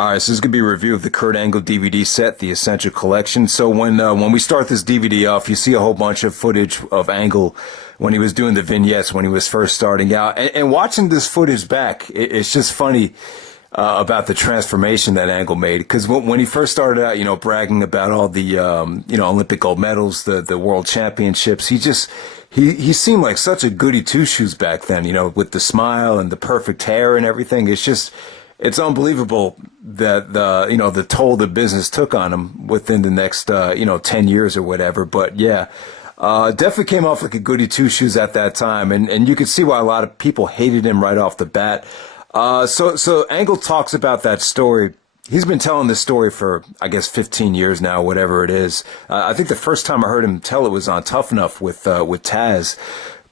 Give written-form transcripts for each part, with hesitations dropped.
All right, so this is going to be a review of the Kurt Angle DVD set, the Essential Collection. So when we start this DVD off, you see a whole bunch of footage of Angle when he was doing the vignettes, when he was first starting out. And watching this footage back, it's just funny about the transformation that Angle made. Because when he first started out, bragging about all the, Olympic gold medals, the world championships, he seemed like such a goody two-shoes back then, with the smile and the perfect hair and everything. It's unbelievable that the toll the business took on him within the next 10 years or whatever. But yeah, definitely came off like a goody two shoes at that time, and you could see why a lot of people hated him right off the bat. So Angle talks about that story. He's been telling this story for, I guess, 15 years now, whatever it is. I think the first time I heard him tell it was on Tough Enough with Taz.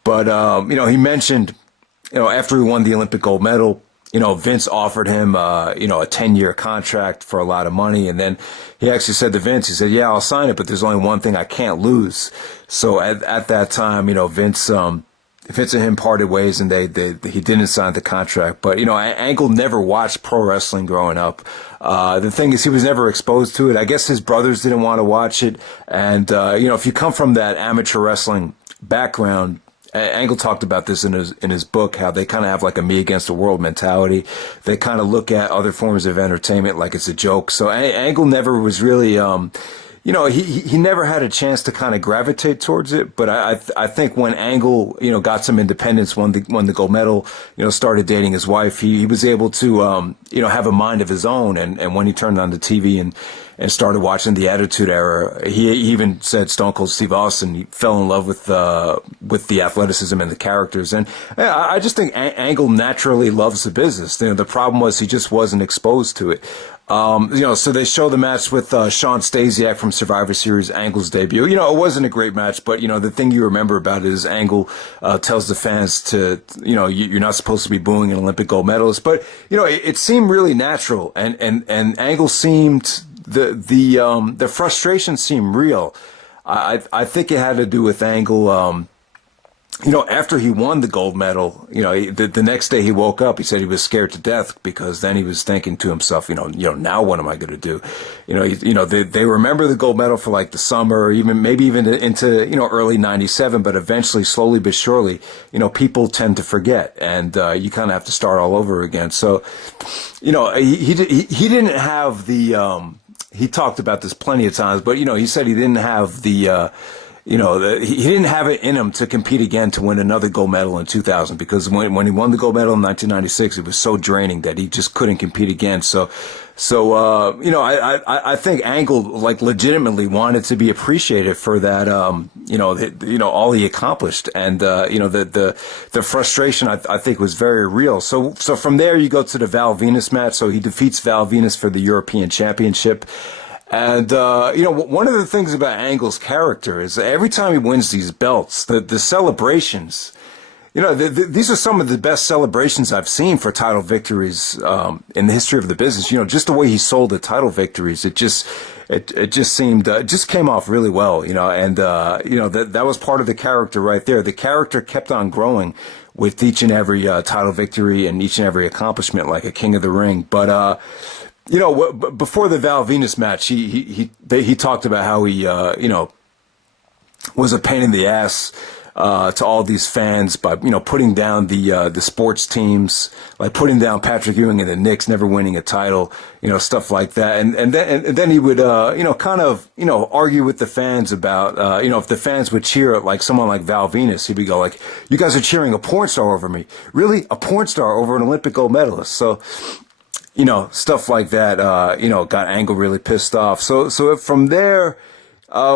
But he mentioned, after he won the Olympic gold medal, Vince offered him, a 10-year contract for a lot of money. And then he actually said to Vince, he said, yeah, I'll sign it, but there's only one thing I can't lose. So at that time, Vince and him parted ways, and he didn't sign the contract. But, Angle never watched pro wrestling growing up. The thing is, he was never exposed to it. I guess his brothers didn't want to watch it. And, if you come from that amateur wrestling background, Angle talked about this in his book, how they kind of have like a me against the world mentality. They kind of look at other forms of entertainment like it's a joke. So Angle never was really, he never had a chance to kind of gravitate towards it. But I think when Angle, got some independence, won the gold medal, started dating his wife, he was able to, have a mind of his own. And when he turned on the TV and started watching the Attitude Era, he even said Stone Cold Steve Austin, he fell in love with the athleticism and the characters. And I just think Angle naturally loves the business. The problem was he just wasn't exposed to it. So they show the match with Shawn Stasiak from Survivor Series, Angle's debut. It wasn't a great match, but the thing you remember about it is Angle tells the fans to, you're not supposed to be booing an Olympic gold medalist. But it seemed really natural, and Angle seemed the frustration seemed real. I think it had to do with Angle. After he won the gold medal, the next day he woke up, he said he was scared to death, because then he was thinking to himself, now what am I going to do? They remember the gold medal for like the summer, or maybe even into, early 97, but eventually, slowly but surely, people tend to forget, and, you kind of have to start all over again. So, he didn't have the, he talked about this plenty of times, but, he said he didn't have the, he didn't have it in him to compete again to win another gold medal in 2000, because when he won the gold medal in 1996, it was so draining that he just couldn't compete again. So I think Angle legitimately wanted to be appreciated for that, all he accomplished, and the frustration I think was very real. So from there you go to the Val Venis match. So he defeats Val Venis for the European Championship. And, one of the things about Angle's character is every time he wins these belts, the celebrations, these are some of the best celebrations I've seen for title victories, in the history of the business. Just the way he sold the title victories, it just seemed, just came off really well, and, that was part of the character right there. The character kept on growing with each and every, title victory and each and every accomplishment, like a king of the ring. But, before the Val Venis match, he talked about how he, was a pain in the ass, to all these fans by, putting down the sports teams, like putting down Patrick Ewing and the Knicks, never winning a title, stuff like that. And then he would, kind of, argue with the fans about, if the fans would cheer like someone like Val Venis, he would go like, you guys are cheering a porn star over me. Really? A porn star over an Olympic gold medalist? So, stuff like that, got Angle really pissed off. So from there,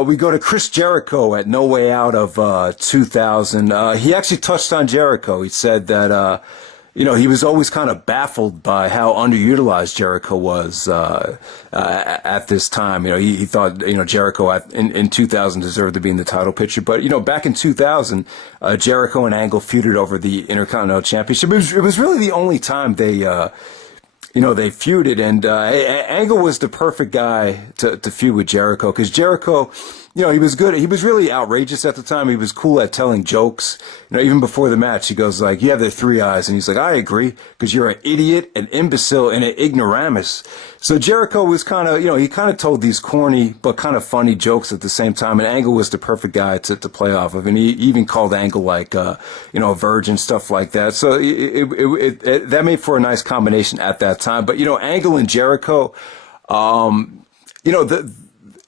we go to Chris Jericho at No Way Out of 2000. He actually touched on Jericho. He said that, he was always kind of baffled by how underutilized Jericho was at this time. He thought, Jericho in 2000 deserved to be in the title picture. But, back in 2000, Jericho and Angle feuded over the Intercontinental Championship. It was really the only time they feuded, and Angle was the perfect guy to feud with Jericho, because Jericho, he was good. He was really outrageous at the time. He was cool at telling jokes. Even before the match, he goes like, "You have the three eyes," and he's like, "I agree, because you're an idiot, an imbecile, and an ignoramus." So Jericho was kind of, he kind of told these corny but kind of funny jokes at the same time, and Angle was the perfect guy to play off of, and he even called Angle like, a virgin, stuff like that. So that made for a nice combination at that time. But Angle and Jericho,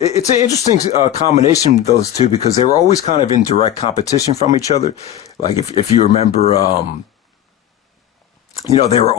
it's an interesting combination, those two, because they were always kind of in direct competition from each other. Like if you remember, they were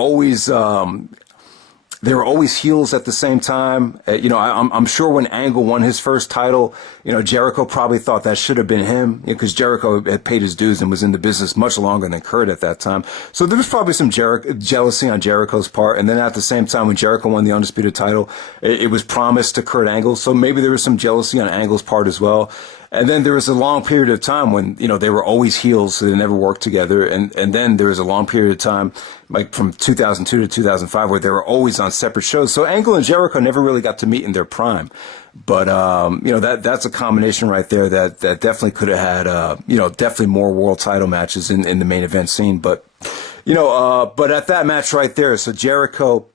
always heels at the same time. I'm sure when Angle won his first title, Jericho probably thought that should have been him, because Jericho had paid his dues and was in the business much longer than Kurt at that time. So there was probably some jealousy on Jericho's part. And then at the same time, when Jericho won the Undisputed title, it was promised to Kurt Angle. So maybe there was some jealousy on Angle's part as well. And then there was a long period of time when, they were always heels, so they never worked together. And then there was a long period of time, like from 2002 to 2005, where they were always on separate shows. So Angle and Jericho never really got to meet in their prime. But, that's a combination right there that definitely could have had, definitely more world title matches in the main event scene. But, but at that match right there, so Jericho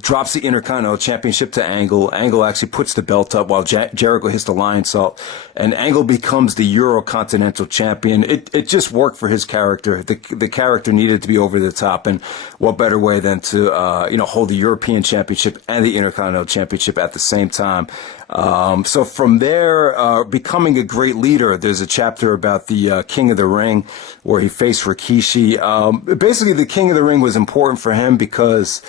drops the Intercontinental Championship to Angle. Angle actually puts the belt up while Jericho hits the Lion Salt, and Angle becomes the Eurocontinental Champion. It just worked for his character. The character needed to be over the top, and what better way than to hold the European Championship and the Intercontinental Championship at the same time. So from there, becoming a great leader, there's a chapter about the King of the Ring where he faced Rikishi. Basically, the King of the Ring was important for him because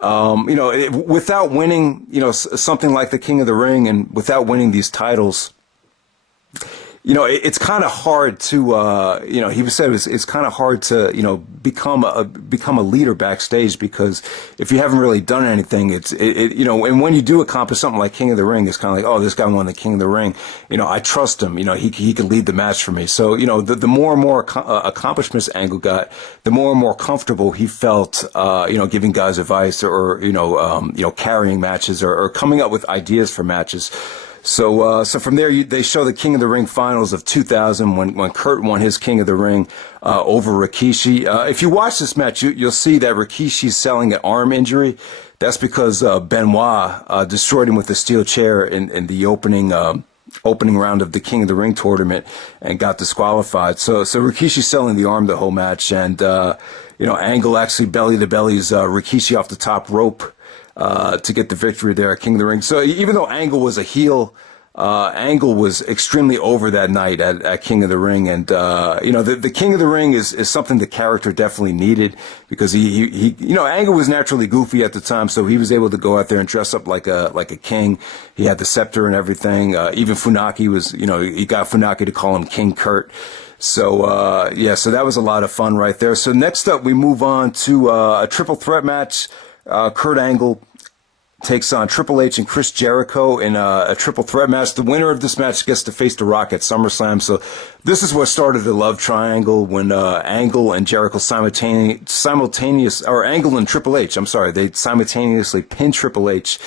without winning, something like the King of the Ring, and without winning these titles, it's kind of hard to, he said it's kind of hard to, become a leader backstage, because if you haven't really done anything, and when you do accomplish something like King of the Ring, it's kind of like, oh, this guy won the King of the Ring. I trust him. He could lead the match for me. So, the more and more accomplishments Angle got, the more and more comfortable he felt, giving guys advice or carrying matches or coming up with ideas for matches. So from there, they show the King of the Ring finals of 2000 when Kurt won his King of the Ring over Rikishi. If you watch this match, you'll see that Rikishi's selling an arm injury. That's because Benoit destroyed him with a steel chair in the opening round of the King of the Ring tournament and got disqualified. So Rikishi's selling the arm the whole match, and Angle actually belly to bellies Rikishi off the top rope to get the victory there at King of the Ring. So even though Angle was a heel, Angle was extremely over that night at King of the Ring. And, the King of the Ring is something the character definitely needed, because he Angle was naturally goofy at the time. So he was able to go out there and dress up like a king. He had the scepter and everything. Even Funaki was, he got Funaki to call him King Kurt. So, so that was a lot of fun right there. So next up, we move on to a triple threat match. Kurt Angle takes on Triple H and Chris Jericho in a triple threat match. The winner of this match gets to face The Rock at SummerSlam. So this is what started the love triangle when Angle and Jericho or Angle and Triple H, they simultaneously pinned Triple H.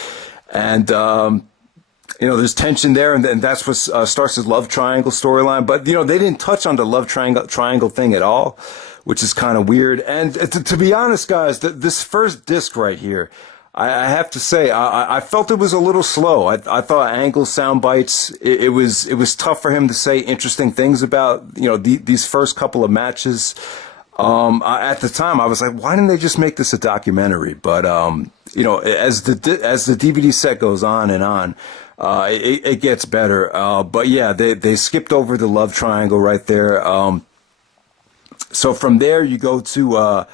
And there's tension there, and that's what starts his love triangle storyline. But, they didn't touch on the love triangle thing at all, which is kind of weird. And to be honest, guys, this first disc right here, I have to say, I felt it was a little slow. I thought Angle's sound bites, it was tough for him to say interesting things about, these first couple of matches. At the time, I was like, why didn't they just make this a documentary? But, as the DVD set goes on and on, it gets better. But yeah, they skipped over the love triangle right there. So from there, you go to,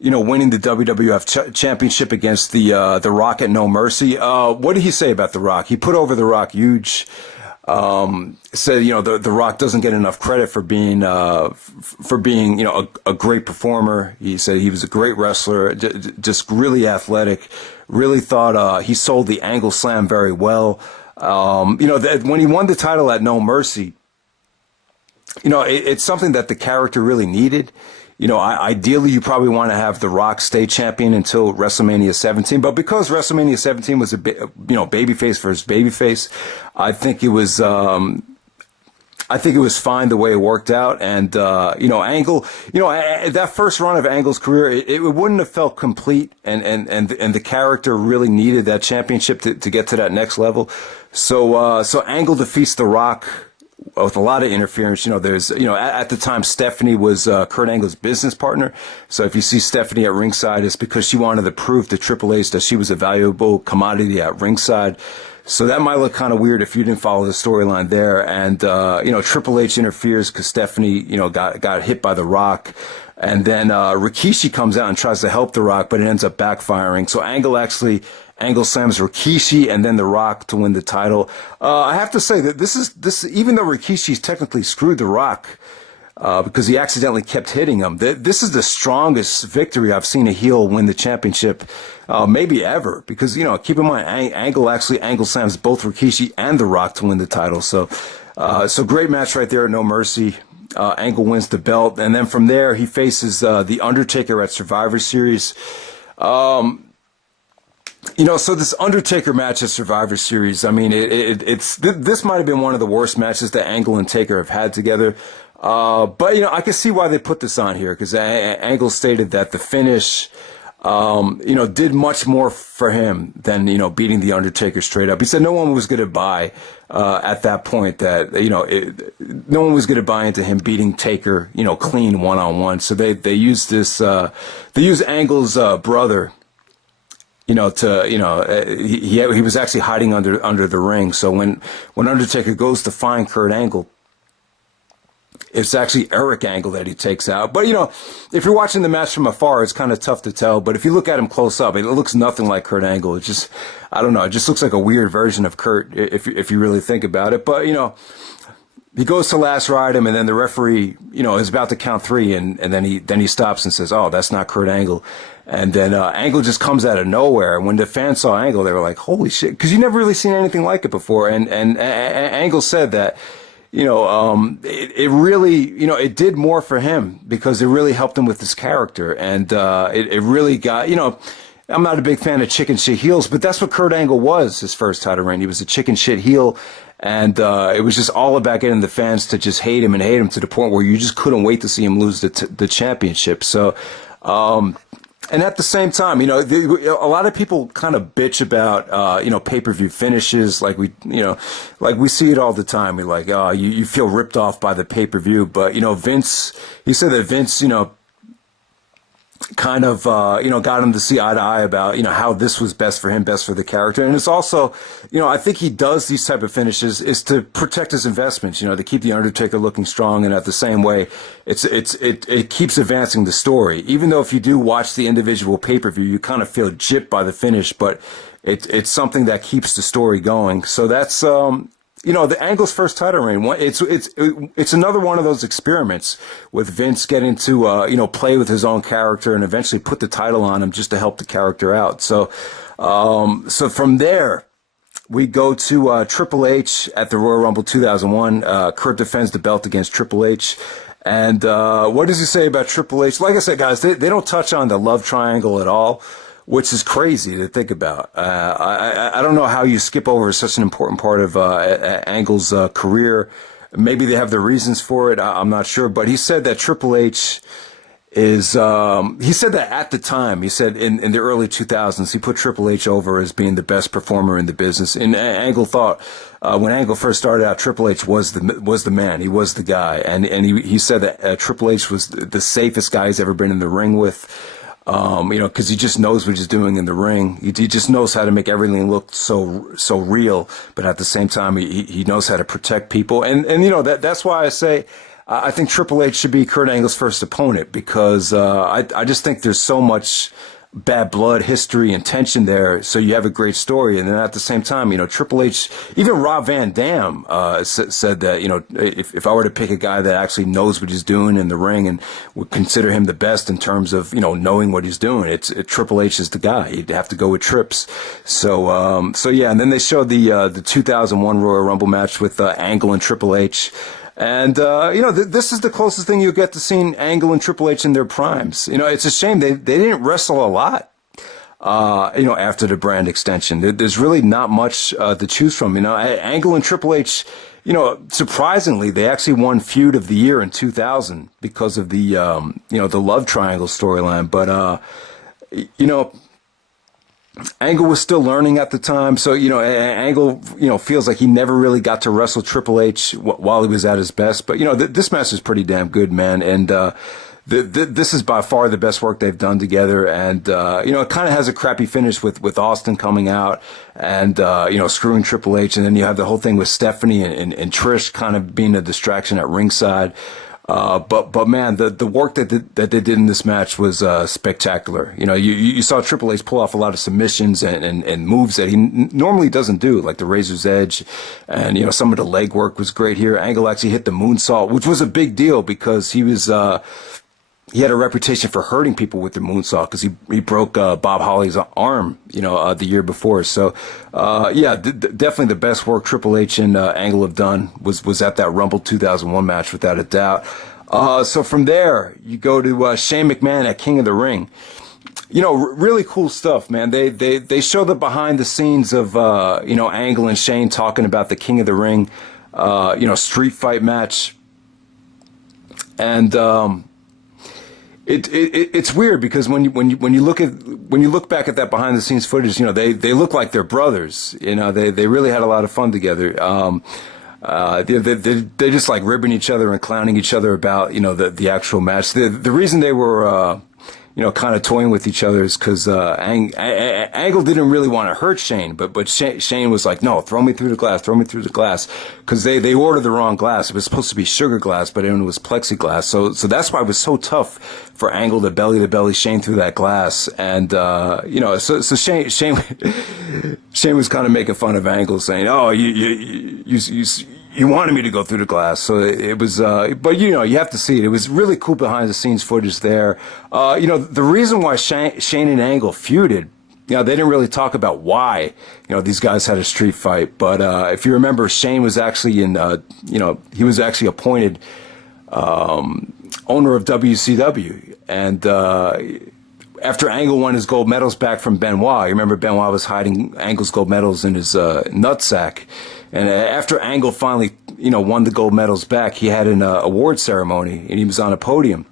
winning the WWF championship against the Rock at No Mercy. What did he say about The Rock? He put over The Rock huge. Said, the Rock doesn't get enough credit for being, a great performer. He said he was a great wrestler, just really athletic, really thought, he sold the Angle Slam very well. That when he won the title at No Mercy, it's something that the character really needed. ideally you probably want to have The Rock stay champion until WrestleMania 17, but because WrestleMania 17 was a babyface versus babyface, I think it was fine the way it worked out. And, Angle, that first run of Angle's career, it wouldn't have felt complete. And the character really needed that championship to get to that next level. So Angle defeats The Rock with a lot of interference. There's, at the time, Stephanie was Kurt Angle's business partner. So if you see Stephanie at ringside, it's because she wanted to prove to Triple H that she was a valuable commodity at ringside. So that might look kind of weird if you didn't follow the storyline there. And, Triple H interferes because Stephanie, got hit by The Rock. And then Rikishi comes out and tries to help The Rock, but it ends up backfiring. So Angle slams Rikishi and then The Rock to win the title. I have to say that this even though Rikishi's technically screwed The Rock, because he accidentally kept hitting him, this is the strongest victory I've seen a heel win the championship, maybe ever. Because, keep in mind, Angle slams both Rikishi and The Rock to win the title. So great match right there at No Mercy. Angle wins the belt. And then from there, he faces, The Undertaker at Survivor Series. So this Undertaker match at Survivor Series, I mean, this might have been one of the worst matches that Angle and Taker have had together. But, I can see why they put this on here, because Angle stated that the finish, did much more for him than, beating The Undertaker straight up. He said no one was going to buy, at that point that, no one was going to buy into him beating Taker, clean one-on-one. So they used this, they used Angle's, brother, he was actually hiding under the ring. So when Undertaker goes to find Kurt Angle, it's actually Eric Angle that he takes out. But, if you're watching the match from afar, it's kind of tough to tell. But if you look at him close up, it looks nothing like Kurt Angle. It just, I don't know, it just looks like a weird version of Kurt if you really think about it. But, he goes to last ride him, and then the referee, is about to count three, and then he stops and says, "Oh, that's not Kurt Angle." And then Angle just comes out of nowhere. When the fans saw Angle, they were like, "Holy shit!" Because you never really seen anything like it before. And Angle said that, it really, it did more for him because it really helped him with his character, and it really got, I'm not a big fan of chicken shit heels, but that's what Kurt Angle was his first title reign. He was a chicken shit heel. And it was just all about getting the fans to just hate him to the point where you just couldn't wait to see him lose the championship. So, and at the same time, a lot of people kind of bitch about, pay-per-view finishes. Like we see it all the time. We're like, oh, you feel ripped off by the pay-per-view. But, Vince, he said that Vince, kind of, got him to see eye to eye about, how this was best for him, best for the character. And it's also, I think he does these type of finishes is to protect his investments, to keep The Undertaker looking strong. And at the same way, it keeps advancing the story. Even though if you do watch the individual pay-per-view, you kind of feel gypped by the finish, but it's something that keeps the story going. So that's, the Angle's first title reign, it's another one of those experiments with Vince getting to, play with his own character and eventually put the title on him just to help the character out. So from there, we go to Triple H at the Royal Rumble 2001. Kurt defends the belt against Triple H. And what does he say about Triple H? Like I said, guys, they don't touch on the love triangle at all, which is crazy to think about. I don't know how you skip over such an important part of Angle's career. Maybe they have their reasons for it. I'm not sure. But he said that Triple H is, he said that at the time, he said in the early 2000s, he put Triple H over as being the best performer in the business. And Angle thought, when Angle first started out, Triple H was the man. He was the guy. And he said that Triple H was the safest guy he's ever been in the ring with. Cause he just knows what he's doing in the ring. He just knows how to make everything look so real, but at the same time, he knows how to protect people. And that's why I say, I think Triple H should be Kurt Angle's first opponent because, I just think there's so much bad blood, history, and tension there, so you have a great story. And then at the same time, Triple H, even Rob Van Dam said that, if I were to pick a guy that actually knows what he's doing in the ring and would consider him the best in terms of, knowing what he's doing, Triple H is the guy. You'd have to go with Trips. So yeah, and then they showed the 2001 Royal Rumble match with Angle and Triple H. And, this is the closest thing you'll get to seeing Angle and Triple H in their primes. It's a shame they didn't wrestle a lot, after the brand extension. There's really not much to choose from. Angle and Triple H, surprisingly, they actually won Feud of the Year in 2000 because of the, the love triangle storyline. But, Angle was still learning at the time, so Angle feels like he never really got to wrestle Triple H while he was at his best. But this match is pretty damn good, man, and this is by far the best work they've done together. And it kind of has a crappy finish with Austin coming out and screwing Triple H, and then you have the whole thing with Stephanie and Trish kind of being a distraction at ringside. But man, the work that they did in this match was spectacular. You saw Triple H pull off a lot of submissions and moves that he normally doesn't do, like the Razor's Edge, and some of the leg work was great here. Angle actually hit the moonsault, which was a big deal because he had a reputation for hurting people with the moonsault because he broke Bob Holly's arm, the year before. So, definitely the best work Triple H and Angle have done was at that Rumble 2001 match, without a doubt. So from there, you go to Shane McMahon at King of the Ring. Really cool stuff, man. They show the behind the scenes of Angle and Shane talking about the King of the Ring, street fight match, and It's weird because when you look back at that behind the scenes footage, they look like they're brothers. They really had a lot of fun together. They're just like ribbing each other and clowning each other about the actual match. The reason they were kind of toying with each other is because Angle didn't really want to hurt Shane, but Shane was like, no, throw me through the glass, because they ordered the wrong glass. It was supposed to be sugar glass, but it was plexiglass. So that's why it was so tough for Angle to belly Shane through that glass. And so Shane was kind of making fun of Angle, saying, oh, you wanted me to go through the glass. So it was, but you have to see it. It was really cool behind the scenes footage there. The reason why Shane and Angle feuded, they didn't really talk about why, these guys had a street fight. But, if you remember, Shane was actually he was actually appointed, owner of WCW. And, after Angle won his gold medals back from Benoit, you remember Benoit was hiding Angle's gold medals in his nutsack. And after Angle finally, won the gold medals back, he had an award ceremony, and he was on a podium.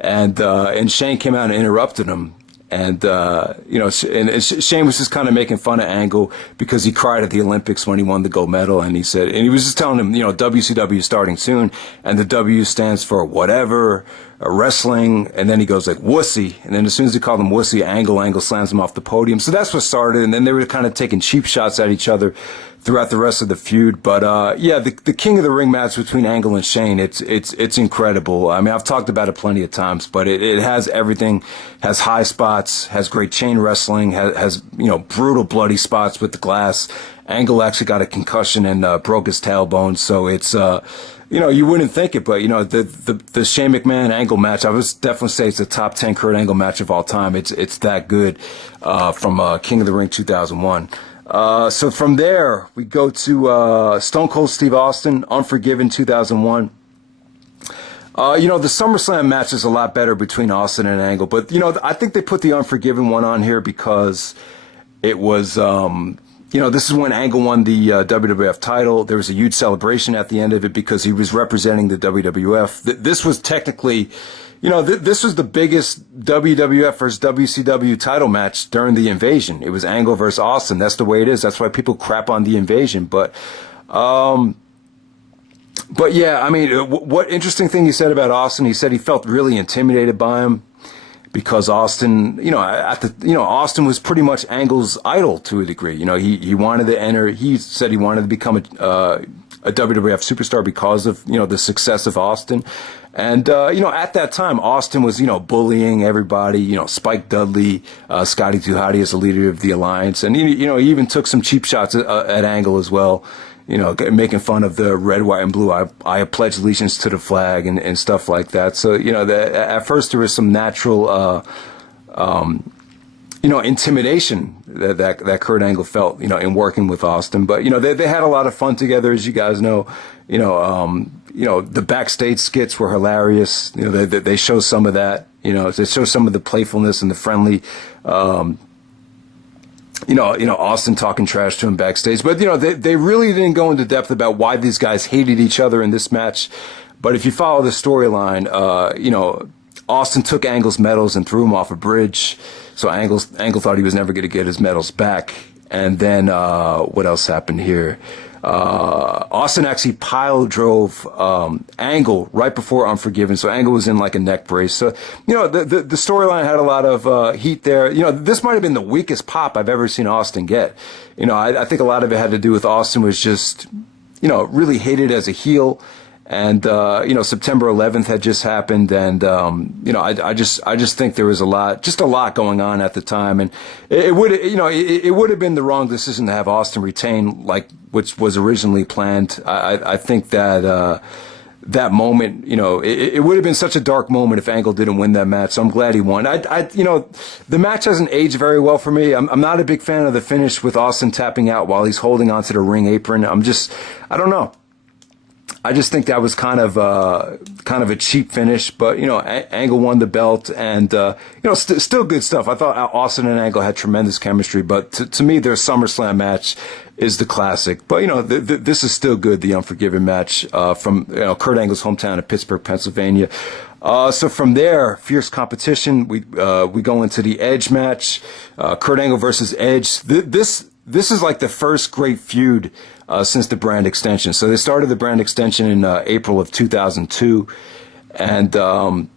And Shane came out and interrupted him. And, Shane was just kind of making fun of Angle because he cried at the Olympics when he won the gold medal. And he was just telling him, WCW is starting soon, and the W stands for whatever, wrestling. And then he goes like, wussy. And then as soon as he called him wussy, Angle slams him off the podium. So that's what started. And then they were kind of taking cheap shots at each other throughout the rest of the feud. But, the King of the Ring match between Angle and Shane, it's incredible. I mean, I've talked about it plenty of times, but it has everything, has high spots, has great chain wrestling, has brutal bloody spots with the glass. Angle actually got a concussion and, broke his tailbone. So it's, you wouldn't think it, but, the Shane McMahon Angle match, I would definitely say it's a top 10 Kurt Angle match of all time. It's that good, from, King of the Ring 2001. So from there, we go to Stone Cold Steve Austin, Unforgiven 2001. The SummerSlam match is a lot better between Austin and Angle, but, I think they put the Unforgiven one on here because it was, this is when Angle won the WWF title. There was a huge celebration at the end of it because he was representing the WWF. This was technically... this was the biggest WWF versus WCW title match during the Invasion. It was Angle versus Austin. That's the way it is. That's why people crap on the Invasion. But yeah, I mean, what interesting thing he said about Austin? He said he felt really intimidated by him because Austin, Austin was pretty much Angle's idol to a degree. He wanted to enter. He said he wanted to become a WWF superstar because of, the success of Austin. And, at that time, Austin was, bullying everybody, Spike Dudley, Scotty 2 Hotty as the leader of the Alliance. And, he even took some cheap shots at Angle as well, making fun of the red, white, and blue. I pledge allegiance to the flag and stuff like that. So, at first there was some natural, intimidation that Kurt Angle felt, in working with Austin. But, they had a lot of fun together, as you guys know. The backstage skits were hilarious. They show some of that. They show some of the playfulness and the friendly. Austin talking trash to him backstage. But, they really didn't go into depth about why these guys hated each other in this match. But if you follow the storyline, Austin took Angle's medals and threw him off a bridge. So Angle thought he was never going to get his medals back. And then what else happened here? Austin actually pile drove Angle right before Unforgiven. So Angle was in like a neck brace. So, the storyline had a lot of heat there. This might have been the weakest pop I've ever seen Austin get. I think a lot of it had to do with Austin was just, really hated as a heel. And, September 11th had just happened. And, I just think there was a lot going on at the time. And it would have been the wrong decision to have Austin retain, which was originally planned. I think that, that moment, it would have been such a dark moment if Angle didn't win that match. So I'm glad he won. The match hasn't aged very well for me. I'm not a big fan of the finish with Austin tapping out while he's holding onto the ring apron. I don't know. I just think that was kind of a cheap finish, but Angle won the belt, and still good stuff. I thought Austin and Angle had tremendous chemistry, but to me, their SummerSlam match is the classic. But this is still good. The Unforgiven match from Kurt Angle's hometown of Pittsburgh, Pennsylvania. So from there, fierce competition. We go into the Edge match, Kurt Angle versus Edge. This is like the first great feud since the brand extension. So they started the brand extension in April of 2002. And, at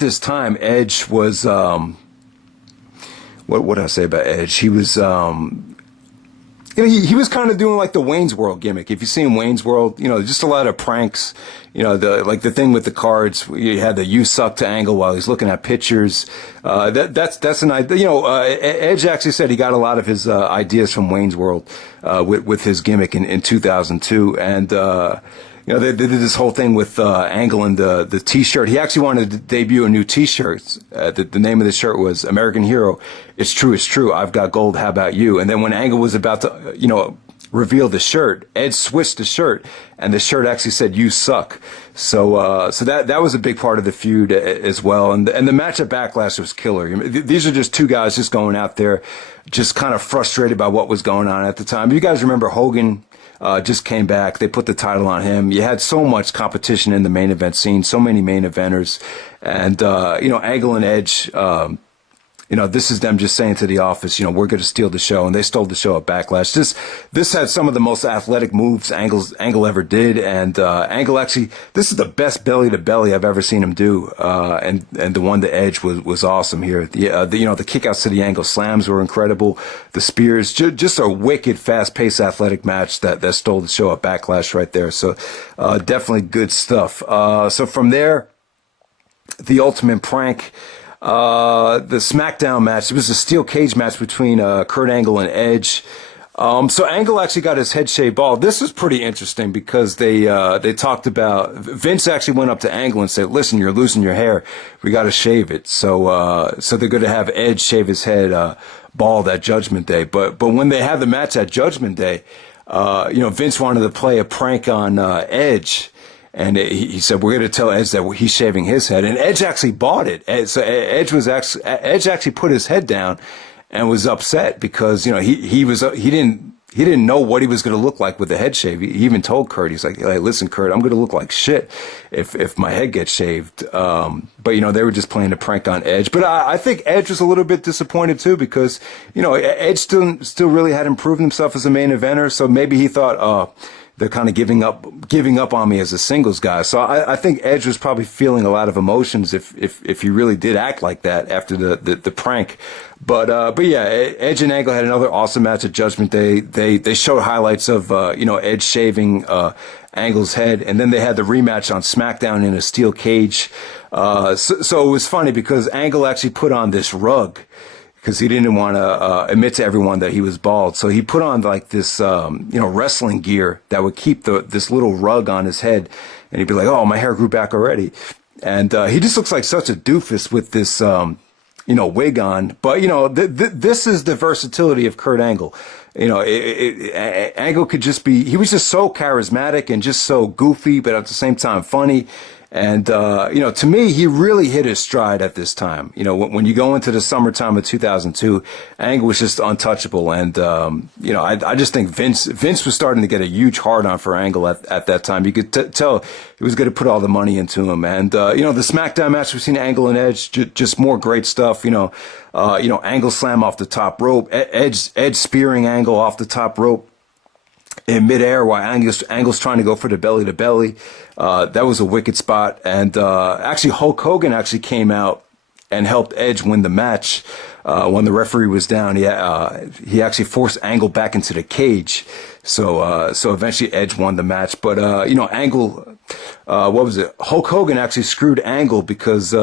this time, Edge was, what did I say about Edge? He was, he was kind of doing like the Wayne's World gimmick. If you've seen Wayne's World, just a lot of pranks, the thing with the cards, you had the "you suck" to Angle while he's looking at pictures. That's an idea. Edge actually said he got a lot of his ideas from Wayne's World with his gimmick in 2002. And they did this whole thing with Angle and the T-shirt. He actually wanted to debut a new T-shirt. The name of the shirt was "American Hero. It's true. I've got gold. How about you?" And then when Angle was about to, reveal the shirt, Edge switched the shirt, and the shirt actually said "You suck." So that was a big part of the feud as well. And the match at Backlash was killer. These are just two guys just going out there, just kind of frustrated by what was going on at the time. You guys remember Hogan just came back. They put the title on him. You had so much competition in the main event scene, so many main eventers. And, Angle and Edge, this is them just saying to the office, we're going to steal the show. And they stole the show at Backlash. This had some of the most athletic moves Angle ever did. And, Angle actually, this is the best belly to belly I've ever seen him do. And the one to Edge was awesome here. The kick outs to the Angle slams were incredible. The spears, just a wicked, fast paced athletic match that stole the show at Backlash right there. So, definitely good stuff. So from there, the ultimate prank, the Smackdown match. It was a steel cage match between Kurt Angle and Edge. So Angle actually got his head shaved bald. This was pretty interesting because they talked about, Vince actually went up to Angle and said, "Listen, you're losing your hair. We got to shave it." So they're going to have Edge shave his head bald at Judgment Day. But when they had the match at Judgment Day, Vince wanted to play a prank on Edge. And he said, "We're going to tell Edge that he's shaving his head." And Edge actually bought it. So Edge actually put his head down and was upset because, he didn't know what he was going to look like with the head shave. He even told Kurt, he's like, "Hey, listen, Kurt, I'm going to look like shit if my head gets shaved." But, they were just playing a prank on Edge. But I think Edge was a little bit disappointed too because, Edge still really hadn't proven himself as a main eventer. So maybe he thought, they're kind of giving up on me as a singles guy. So I think Edge was probably feeling a lot of emotions if he really did act like that after the prank. But yeah, Edge and Angle had another awesome match at Judgment Day. They showed highlights of, Edge shaving, Angle's head. And then they had the rematch on SmackDown in a steel cage. So it was funny because Angle actually put on this rug, because he didn't want to admit to everyone that he was bald. So he put on like this, wrestling gear that would keep this little rug on his head. And he'd be like, "Oh, my hair grew back already." And he just looks like such a doofus with this, wig on. But, this is the versatility of Kurt Angle. Angle could just be, he was just so charismatic and just so goofy, but at the same time funny. And, to me, he really hit his stride at this time. When you go into the summertime of 2002, Angle was just untouchable. And, I just think Vince was starting to get a huge hard on for Angle at that time. You could tell he was going to put all the money into him. And, the Smackdown match between Angle and Edge, just more great stuff. Angle slam off the top rope, Edge spearing Angle off the top rope in midair while Angle's trying to go for the belly to belly. That was a wicked spot. And actually, Hulk Hogan actually came out and helped Edge win the match. When the referee was down, he actually forced Angle back into the cage. So eventually Edge won the match. But, Angle, what was it? Hulk Hogan actually screwed Angle because,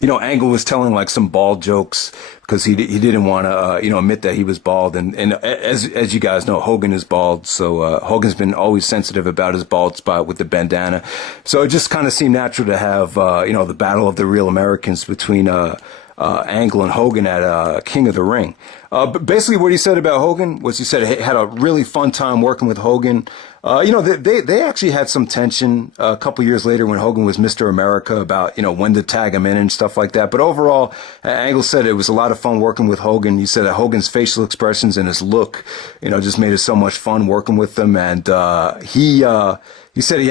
Angle was telling like some bald jokes because he didn't want to, admit that he was bald. And as you guys know, Hogan is bald. So, Hogan's been always sensitive about his bald spot with the bandana. So it just kind of seemed natural to have, the battle of the real Americans between, Angle and Hogan at, King of the Ring. But basically what he said about Hogan was he said he had a really fun time working with Hogan. They actually had some tension a couple years later when Hogan was Mr. America about, when to tag him in and stuff like that. But overall, Angle said it was a lot of fun working with Hogan. He said that Hogan's facial expressions and his look, just made it so much fun working with them. And, he said he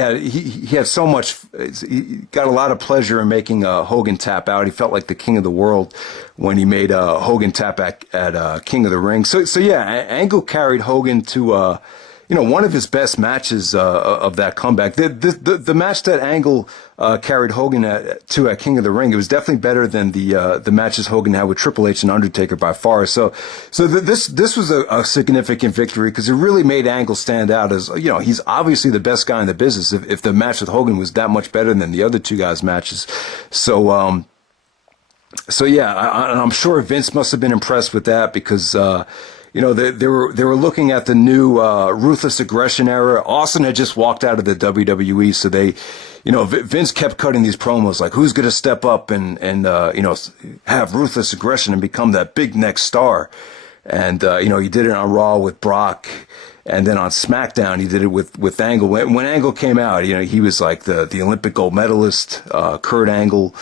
had so much, he got a lot of pleasure in making Hogan tap out. He felt like the king of the world when he made Hogan tap at King of the Ring. So yeah, Angle carried Hogan to one of his best matches of that comeback. The match that Angle carried Hogan to at King of the Ring, it was definitely better than the matches Hogan had with Triple H and Undertaker by far. So this was a significant victory because it really made Angle stand out as he's obviously the best guy in the business. If the match with Hogan was that much better than the other two guys' matches, so yeah, I'm sure Vince must have been impressed with that because. They were looking at the new ruthless aggression era. Austin had just walked out of the WWE, so they, Vince kept cutting these promos like who's going to step up and have ruthless aggression and become that big next star. And he did it on Raw with Brock, and then on SmackDown he did it with Angle. When Angle came out, he was like the Olympic gold medalist, Kurt Angle.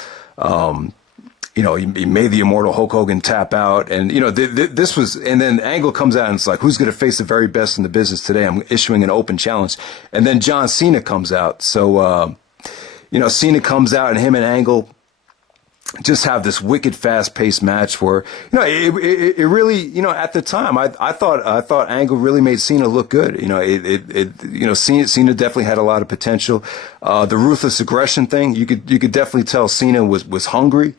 He made the immortal Hulk Hogan tap out. And, this was, and then Angle comes out and it's like, who's going to face the very best in the business today? I'm issuing an open challenge. And then John Cena comes out. So, Cena comes out and him and Angle just have this wicked fast-paced match where, it really, at the time, I thought Angle really made Cena look good. Cena definitely had a lot of potential. The ruthless aggression thing, you could definitely tell Cena was hungry.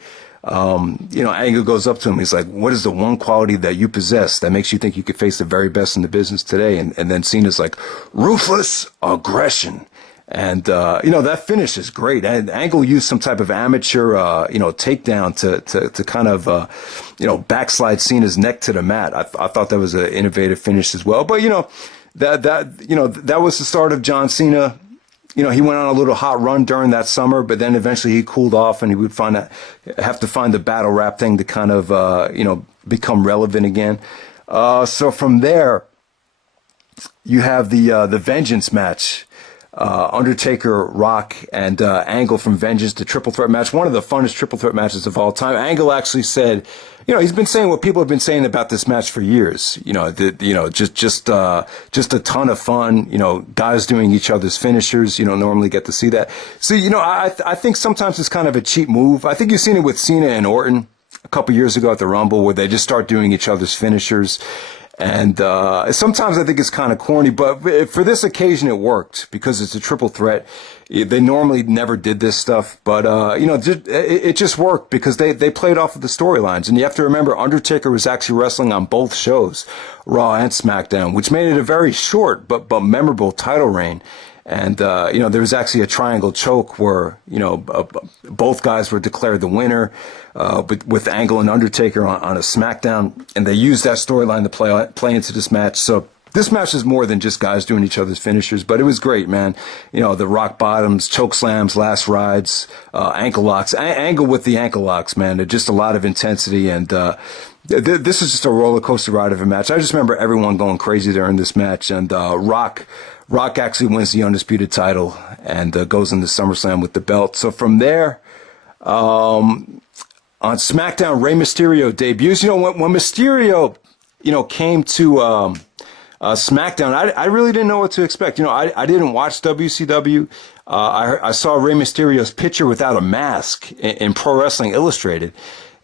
Angle goes up to him. He's like, what is the one quality that you possess that makes you think you could face the very best in the business today? And then Cena's like, ruthless aggression. And, that finish is great. And Angle used some type of amateur, takedown to kind of, backslide Cena's neck to the mat. I thought that was an innovative finish as well. But, that was the start of John Cena. He went on a little hot run during that summer, but then eventually he cooled off and he would have to find the battle rap thing to kind of, become relevant again. So from there, you have the Vengeance match, Undertaker, Rock, and Angle from Vengeance, the triple threat match. One of the funnest triple threat matches of all time. Angle actually said, he's been saying what people have been saying about this match for years. Just a ton of fun. Guys doing each other's finishers. Normally get to see that. So, I think sometimes it's kind of a cheap move. I think you've seen it with Cena and Orton a couple years ago at the Rumble, where they just start doing each other's finishers. And sometimes I think it's kind of corny, but for this occasion it worked because it's a triple threat. They normally never did this stuff, but it just worked because they played off of the storylines. And you have to remember, Undertaker was actually wrestling on both shows, Raw and SmackDown, which made it a very short but memorable title reign. And, there was actually a triangle choke where, both guys were declared the winner, with Angle and Undertaker on a SmackDown. And they used that storyline to play into this match. So this match is more than just guys doing each other's finishers, but it was great, man. You know, the rock bottoms, choke slams, last rides, ankle locks, Angle with the ankle locks, man. Just a lot of intensity, and this is just a roller coaster ride of a match. I just remember everyone going crazy during this match, and Rock actually wins the undisputed title and goes into SummerSlam with the belt. So from there, on SmackDown, Rey Mysterio debuts. You know, when Mysterio, you know, came to SmackDown, I really didn't know what to expect. You know, I didn't watch WCW. I saw Rey Mysterio's picture without a mask in Pro Wrestling Illustrated,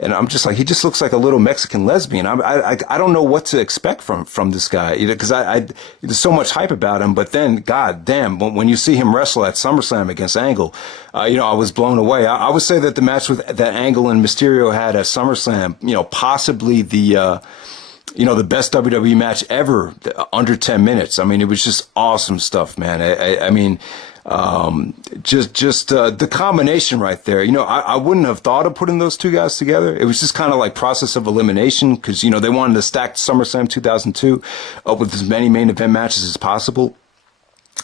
and I'm just like, he just looks like a little Mexican lesbian. I don't know what to expect from this guy, because there's so much hype about him. But then, god damn, when you see him wrestle at SummerSlam against Angle, you know, I was blown away. I would say that the match that Angle and Mysterio had at SummerSlam, you know, possibly the best WWE match ever, under 10 minutes. I mean, it was just awesome stuff, man. I mean, just the combination right there. You know, I wouldn't have thought of putting those two guys together. It was just kind of like process of elimination, because, you know, they wanted to stack SummerSlam 2002 up with as many main event matches as possible.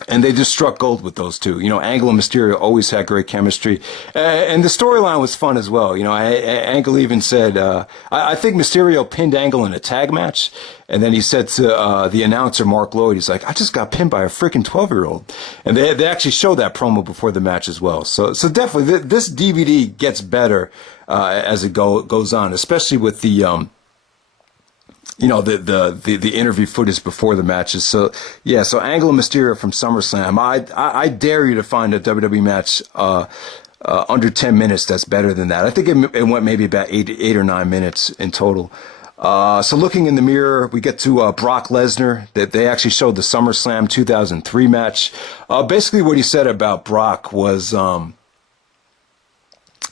And they just struck gold with those two. You know, Angle and Mysterio always had great chemistry. And the storyline was fun as well. You know, Angle even said, I think Mysterio pinned Angle in a tag match. And then he said to the announcer, Mark Lloyd, he's like, I just got pinned by a freaking 12-year-old. And they actually showed that promo before the match as well. So definitely this DVD gets better as it goes on, especially with the the interview footage before the matches. So yeah, so Angle and Mysterio from SummerSlam. I dare you to find a WWE match under 10 minutes that's better than that. I think it went maybe about eight or 9 minutes in total. So looking in the mirror, we get to Brock Lesnar. They actually showed the SummerSlam 2003 match. Basically what he said about Brock was,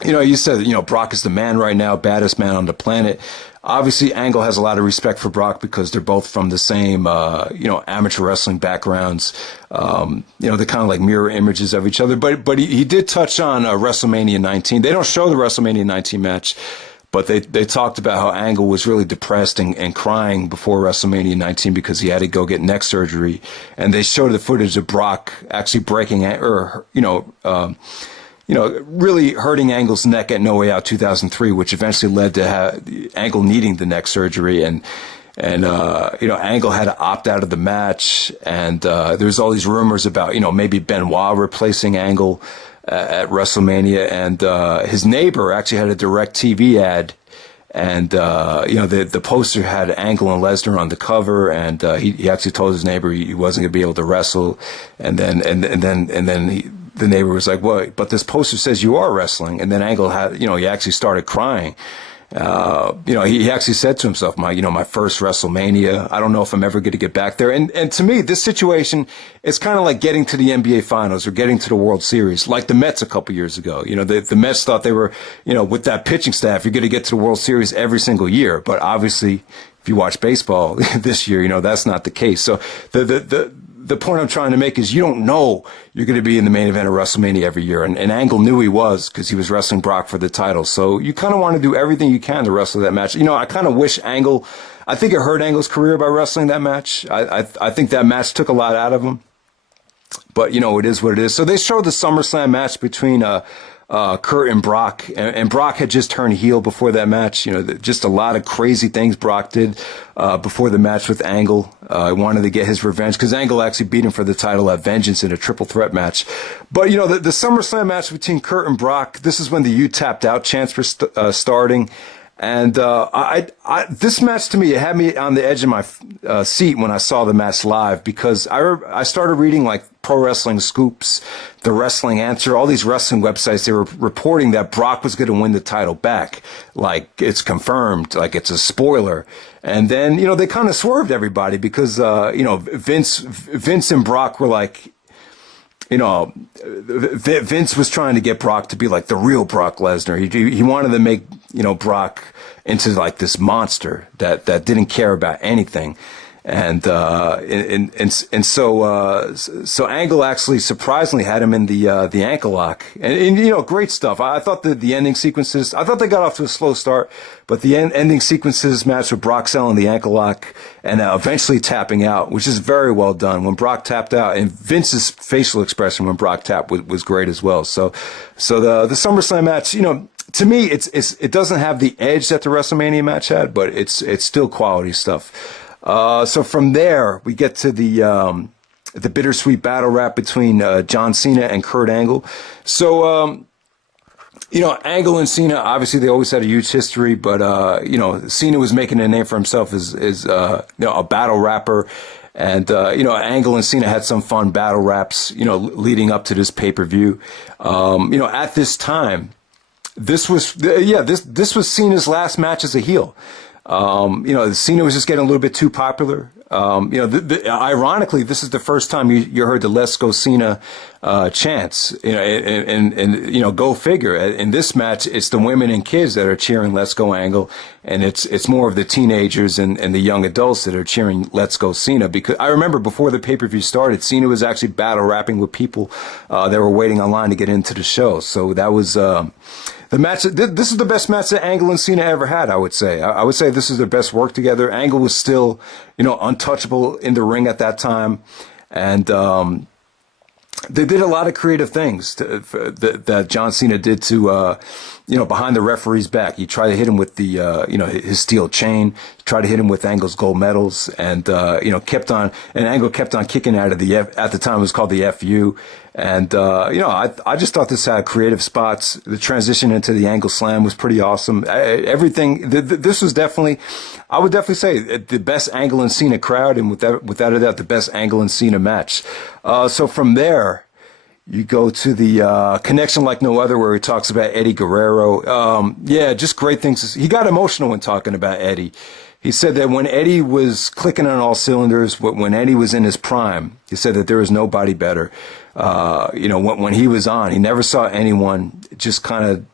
you said, Brock is the man right now, baddest man on the planet. Obviously, Angle has a lot of respect for Brock because they're both from the same, amateur wrestling backgrounds. They're kind of like mirror images of each other. But he did touch on WrestleMania 19. They don't show the WrestleMania 19 match, but they talked about how Angle was really depressed and crying before WrestleMania 19 because he had to go get neck surgery. And they showed the footage of Brock actually breaking, really hurting Angle's neck at No Way Out 2003, which eventually led to Angle needing the neck surgery. And Angle had to opt out of the match. And there's all these rumors about, maybe Benoit replacing Angle at WrestleMania. And his neighbor actually had a direct TV ad. And, the poster had Angle and Lesnar on the cover. And he actually told his neighbor he wasn't going to be able to wrestle. And then the neighbor was like, well, but this poster says you are wrestling. And then Angle had, he actually started crying. He actually said to himself, my first WrestleMania, I don't know if I'm ever going to get back there. And to me, this situation is kind of like getting to the NBA Finals or getting to the World Series, like the Mets a couple years ago. The Mets thought they were, with that pitching staff, you're going to get to the World Series every single year. But obviously, if you watch baseball this year, that's not the case. So the point I'm trying to make is you don't know you're going to be in the main event of WrestleMania every year. And Angle knew he was because he was wrestling Brock for the title. So you kind of want to do everything you can to wrestle that match. I kind of wish I think it hurt Angle's career by wrestling that match. I think that match took a lot out of him. But, it is what it is. So they showed the SummerSlam match between Kurt and Brock, and Brock had just turned heel before that match. Just a lot of crazy things Brock did before the match with Angle. He wanted to get his revenge because Angle actually beat him for the title at Vengeance in a triple threat match. But the SummerSlam match between Kurt and Brock, this is when the "You Tapped Out" chants were starting. And this match to me, it had me on the edge of my seat when I saw the match live, because I started reading like Pro Wrestling Scoops, The Wrestling Answer, all these wrestling websites. They were reporting that Brock was going to win the title back, like it's confirmed, like it's a spoiler. And then they kind of swerved everybody because Vince and Brock were like, Vince was trying to get Brock to be like the real Brock Lesnar. He wanted to make, Brock into like this monster that didn't care about anything. So Angle actually surprisingly had him in the ankle lock, and you know, great stuff. I thought the ending sequences, I thought they got off to a slow start, but the ending sequences match with Brock selling the ankle lock and eventually tapping out, which is very well done. When Brock tapped out, and Vince's facial expression when Brock tapped was great as well. So the SummerSlam match, you know, to me, it doesn't have the edge that the WrestleMania match had, but it's still quality stuff. So from there, we get to the bittersweet battle rap between John Cena and Kurt Angle. So, you know, Angle and Cena, obviously they always had a huge history, but, you know, Cena was making a name for himself as you know, a battle rapper. And, you know, Angle and Cena had some fun battle raps, you know, leading up to this pay-per-view. You know, at this time, this was Cena's last match as a heel. You know, Cena was just getting a little bit too popular. You know, ironically, this is the first time you heard the "Let's Go Cena" chants. You know, and you know, go figure. In this match, it's the women and kids that are cheering "Let's Go Angle," and it's more of the teenagers and the young adults that are cheering "Let's Go Cena." Because I remember before the pay-per-view started, Cena was actually battle rapping with people that were waiting online to get into the show. So that was. The match, this is the best match that Angle and Cena ever had, I would say. I would say this is their best work together. Angle was still, you know, untouchable in the ring at that time. And they did a lot of creative things that John Cena did to, you know, behind the referee's back. He tried to hit him with the, you know, his steel chain, tried to hit him with Angle's gold medals, and, you know, Angle kept on kicking out of at the time it was called the FU. And, you know, I just thought this had creative spots. The transition into the Angle Slam was pretty awesome. Everything, this was definitely, I would definitely say the best Angle and Cena crowd, and without a doubt, the best Angle and Cena match. So from there, you go to the Connection Like No Other, where he talks about Eddie Guerrero. Yeah, just great things. He got emotional when talking about Eddie. He said that when Eddie was clicking on all cylinders, when Eddie was in his prime, he said that there was nobody better. You know, when he was on, he never saw anyone just kind of,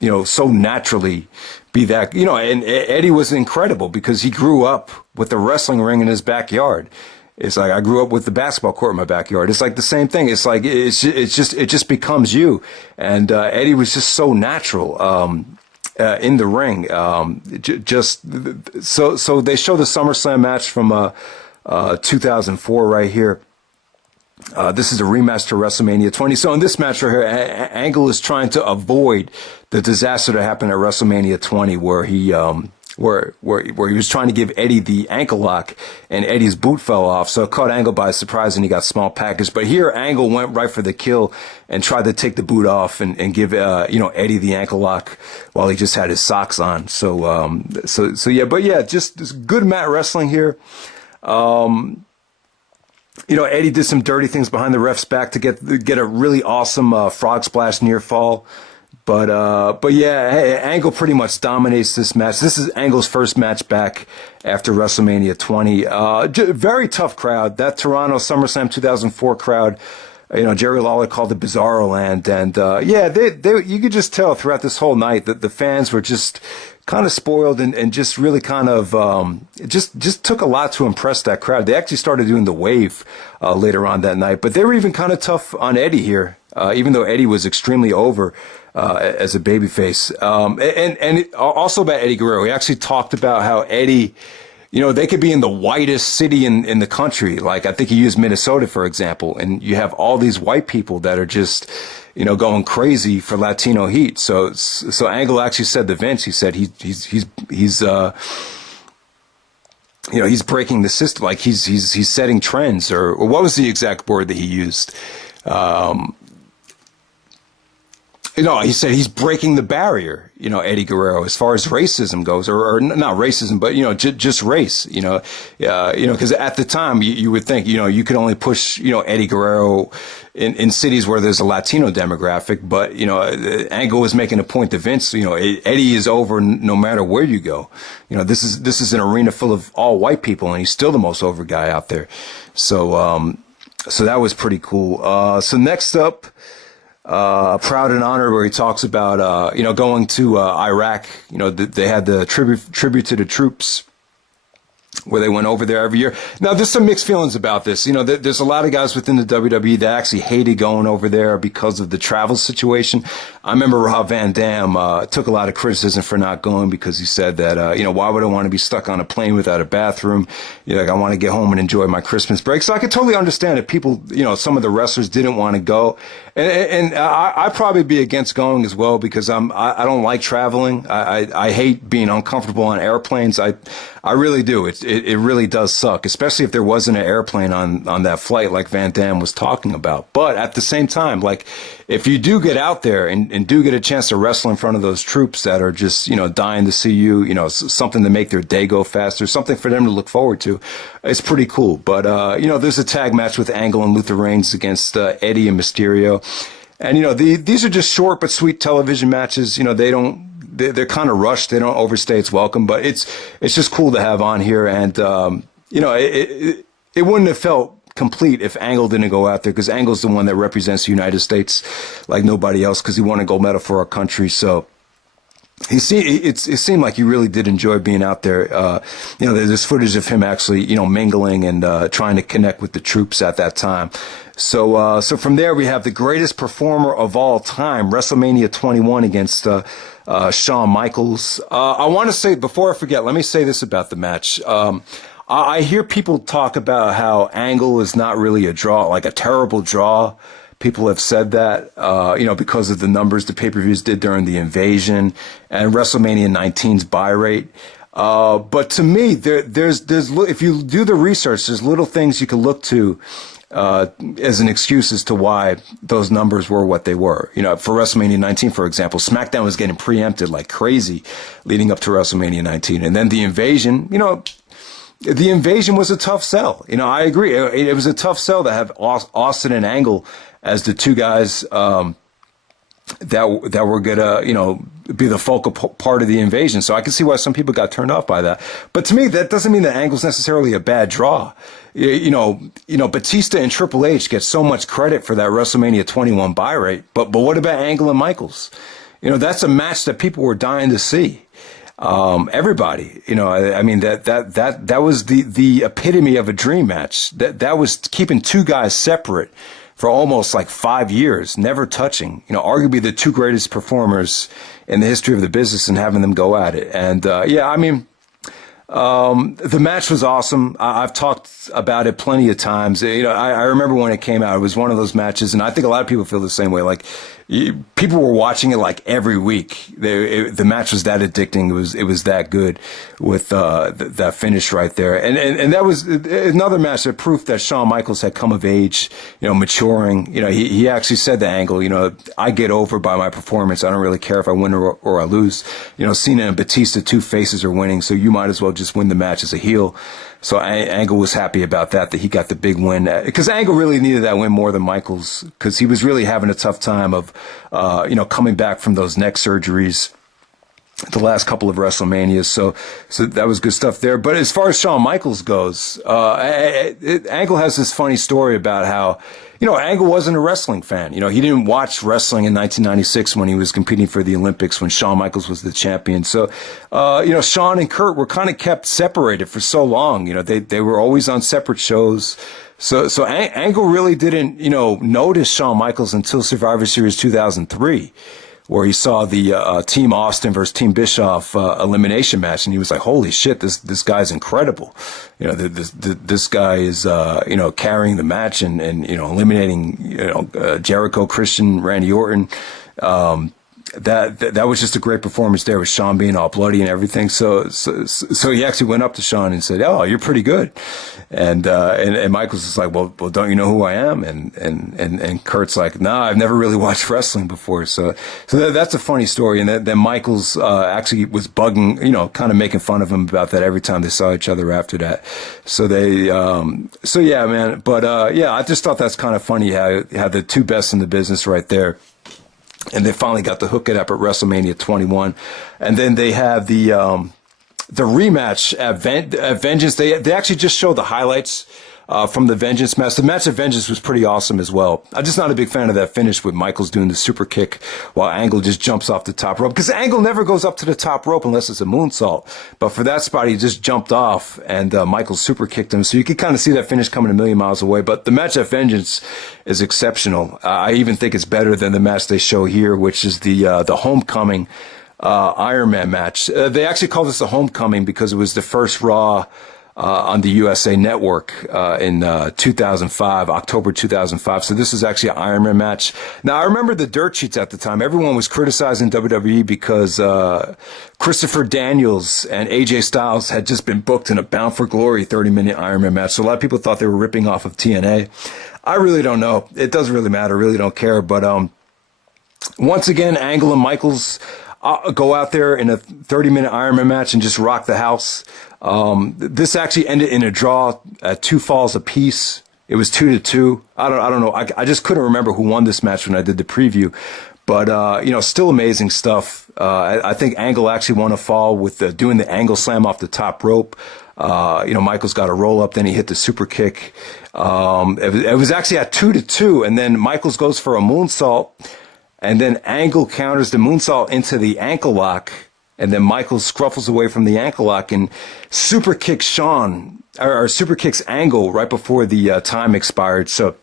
you know, so naturally be that, you know, and Eddie was incredible because he grew up with the wrestling ring in his backyard. It's like I grew up with the basketball court in my backyard. It's like the same thing. It's like it just becomes you. And Eddie was just so natural in the ring. So they show the SummerSlam match from 2004 right here. This is a rematch to WrestleMania 20. So in this match right here, Angle is trying to avoid the disaster that happened at WrestleMania 20, where he where he was trying to give Eddie the ankle lock, and Eddie's boot fell off, so it caught Angle by surprise, and he got small package. But here, Angle went right for the kill and tried to take the boot off and give you know, Eddie the ankle lock while he just had his socks on. So yeah, but yeah, just good mat wrestling here. You know, Eddie did some dirty things behind the ref's back to get a really awesome frog splash near fall. But yeah, hey, Angle pretty much dominates this match. This is Angle's first match back after WrestleMania 20. Very tough crowd. That Toronto SummerSlam 2004 crowd, you know, Jerry Lawler called it Bizarro Land. And, yeah, you could just tell throughout this whole night that the fans were just kind of spoiled and just really kind of, just took a lot to impress that crowd. They actually started doing the wave, later on that night, but they were even kind of tough on Eddie here, even though Eddie was extremely over, as a babyface. And also about Eddie Guerrero. He actually talked about how Eddie, you know, they could be in the whitest city in the country. Like, I think he used Minnesota, for example, and you have all these white people that are just, you know, going crazy for Latino heat. So Angle actually said to Vince, he said he's you know, he's breaking the system. Like he's setting trends, or what was the exact word that he used? You know, he said he's breaking the barrier, you know, Eddie Guerrero, as far as racism goes, or not racism, but, you know, just race, you know, because at the time you would think, you know, you could only push, you know, Eddie Guerrero in cities where there's a Latino demographic. But, you know, Angle was making a point to Vince, you know, Eddie is over no matter where you go. You know, this is an arena full of all white people, and he's still the most over guy out there. So that was pretty cool. So next up, Proud and Honored, where he talks about, you know, going to Iraq. You know, they had the tribute to the troops. where they went over there every year. Now, there's some mixed feelings about this. You know, there's a lot of guys within the WWE that actually hated going over there because of the travel situation. I remember Rob Van Dam took a lot of criticism for not going because he said that, you know, why would I want to be stuck on a plane without a bathroom? You know, like, I want to get home and enjoy my Christmas break. So I could totally understand if people, you know, some of the wrestlers didn't want to go. And I'd probably be against going as well because I don't like traveling. I hate being uncomfortable on airplanes. I really do. It really does suck, especially if there wasn't an airplane on that flight like Van Dam was talking about. But at the same time, like, if you do get out there and do get a chance to wrestle in front of those troops that are just, you know, dying to see you, you know, something to make their day go faster, something for them to look forward to, it's pretty cool. But, you know, there's a tag match with Angle and Luther Reigns against Eddie and Mysterio. And, you know, these are just short but sweet television matches. You know, they're kind of rushed. They don't overstay its welcome, but it's just cool to have on here. And, you know, it wouldn't have felt complete if Angle didn't go out there, because Angle's the one that represents the United States like nobody else, because he won a gold medal for our country. So it seemed like he really did enjoy being out there. You know, there's footage of him actually, you know, mingling and trying to connect with the troops at that time. So from there we have the greatest performer of all time, WrestleMania 21 against Shawn Michaels. I want to say, before I forget, let me say this about the match. I hear people talk about how Angle is not really a draw, like a terrible draw. People have said that, you know, because of the numbers the pay-per-views did during the Invasion and WrestleMania 19's buy rate. But to me, there's if you do the research, there's little things you can look to as an excuse as to why those numbers were what they were. You know, for WrestleMania 19, for example, Smackdown was getting preempted like crazy leading up to WrestleMania 19. And then the Invasion, you know, the Invasion was a tough sell. You know, I agree. It was a tough sell to have Austin and Angle as the two guys that were gonna, you know, be the focal part of the Invasion. So I can see why some people got turned off by that. But to me, that doesn't mean that Angle's necessarily a bad draw. You know, Batista and Triple H get so much credit for that WrestleMania 21 buy rate. But what about Angle and Michaels? You know, that's a match that people were dying to see. Everybody, you know, I mean, that was the epitome of a dream match. That was keeping two guys separate for almost like 5 years, never touching, you know, arguably the two greatest performers in the history of the business, and having them go at it. And, yeah, I mean, the match was awesome. I've talked about it plenty of times. You know, I remember when it came out, it was one of those matches, and I think a lot of people feel the same way. Like, people were watching it like every week. The match was that addicting. It was that good with that finish right there. And that was another match, that proof that Shawn Michaels had come of age, you know, maturing. You know, he actually said to Angle, you know, I get over by my performance. I don't really care if I win or I lose. You know, Cena and Batista, two faces, are winning, so you might as well just win the match as a heel. So Angle was happy about that he got the big win, because Angle really needed that win more than Michaels, because he was really having a tough time of, you know, coming back from those neck surgeries the last couple of WrestleManias. So that was good stuff there. But as far as Shawn Michaels goes, Angle has this funny story about how, you know, Angle wasn't a wrestling fan. You know, he didn't watch wrestling in 1996 when he was competing for the Olympics, when Shawn Michaels was the champion. So, you know, Shawn and Kurt were kind of kept separated for so long. You know, they were always on separate shows. So Angle really didn't, you know, notice Shawn Michaels until Survivor Series 2003, where he saw the Team Austin versus Team Bischoff elimination match, and he was like, "Holy shit, this guy's incredible!" You know, this guy is you know, carrying the match and you know, eliminating, you know, Jericho, Christian, Randy Orton. That was just a great performance there, with Shawn being all bloody and everything. So he actually went up to Shawn and said, "Oh, you're pretty good." And Michaels was like, well, don't you know who I am? And Kurt's like, nah, I've never really watched wrestling before. So that's a funny story. And then Michaels actually was bugging, you know, kind of making fun of him about that every time they saw each other after that. So yeah, man. But yeah, I just thought that's kind of funny how you had the two best in the business right there. And they finally got to hook it up at WrestleMania 21. And then they have the rematch at Vengeance. They actually just showed the highlights from the Vengeance match. The match of Vengeance was pretty awesome as well. I'm just not a big fan of that finish with Michaels doing the super kick while Angle just jumps off the top rope. Because Angle never goes up to the top rope unless it's a moonsault. But for that spot, he just jumped off and Michaels super kicked him. So you could kind of see that finish coming a million miles away. But the match of Vengeance is exceptional. I even think it's better than the match they show here, which is the Homecoming Iron Man match. They actually called this the Homecoming because it was the first Raw on the USA Network in 2005, October 2005. So this is actually an Iron Man match. Now, I remember the dirt sheets at the time. Everyone was criticizing WWE because Christopher Daniels and AJ Styles had just been booked in a Bound for Glory 30-minute Iron Man match. So a lot of people thought they were ripping off of TNA. I really don't know. It doesn't really matter. I really don't care. But once again, Angle and Michaels go out there in a 30-minute Iron Man match and just rock the house. This actually ended in a draw at 2 falls apiece. It was 2-2. I don't know. I just couldn't remember who won this match when I did the preview. But, still amazing stuff. I think Angle actually won a fall with doing the angle slam off the top rope. Michaels got a roll up, then he hit the super kick. It was actually at 2-2, and then Michaels goes for a moonsault, and then Angle counters the moonsault into the ankle lock. And then Michaels scruffles away from the ankle lock and super kicks Shawn, or super kicks Angle right before the time expired. So